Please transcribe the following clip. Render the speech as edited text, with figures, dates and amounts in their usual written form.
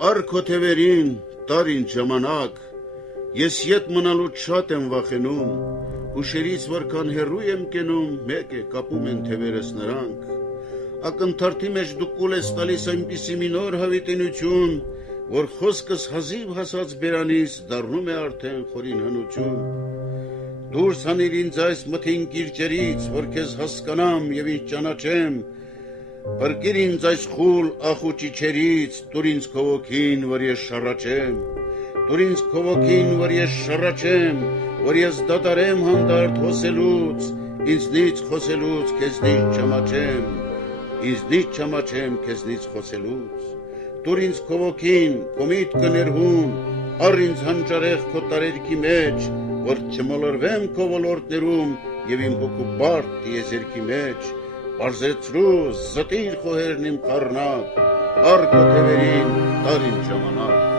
Արքո թևերին տար ինձ ժամանակ, ես ետ մնալուց շատ եմ վախենում, հուշերից որքան հեռու եմ կենում, մեկ է կապում են թևերս նրանք, ակնթարթի մեջ դու կուլ ես տալիս այնպիսի մի նոր հավիտենություն, որ խոսքս հազիվ հասած բերանից դառնում է արդեն խորին հնություն, դուրս հանիր ինձ այս մթին կիրճերից, որ քեզ հասկանամ եւ ինձ ճանաչեմ, Պրկիր ինձ այս խուլ ախու ճիչերից, դուր ինձ քո ոգին, որ ես շառաչեմ, դուր ինձ քո ոգին, որ ես շառաչեմ, որ ես դադարեմ հանդարտ հոսելուց, ինձնից խոսելուց, քեզնից չամաչեմ, ինձնից չամաչեմ, քեզնից խոսելուց, դուր ինձ քո ոգին, քո միտքը ներհուն, առ ինձ հանճարեղ քո տարերքի մեջ, որ չմոլորվեմ քո ոլորտներում եւ իմ հոգու բարդ տիեզերքի մեջ, Պարզեցրու զտիր խոհերն իմ խառնակ, արքո թևերին տար ինձ ժամանակ,